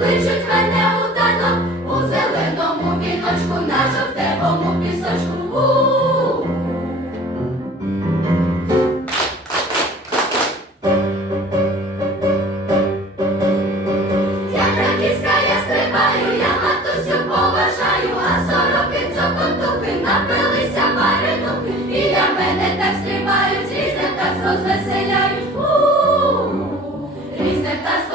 Личить мене уданок у зеленому піночку наша в тепому пісочку. у, -у, -у, -у, -у. Я, я стрибаю, я матусю поважаю, а сороки цього потухи напилися париду. І я мене так стріпають, різне та з розвеселяють у, -у, -у, -у. та стріляти.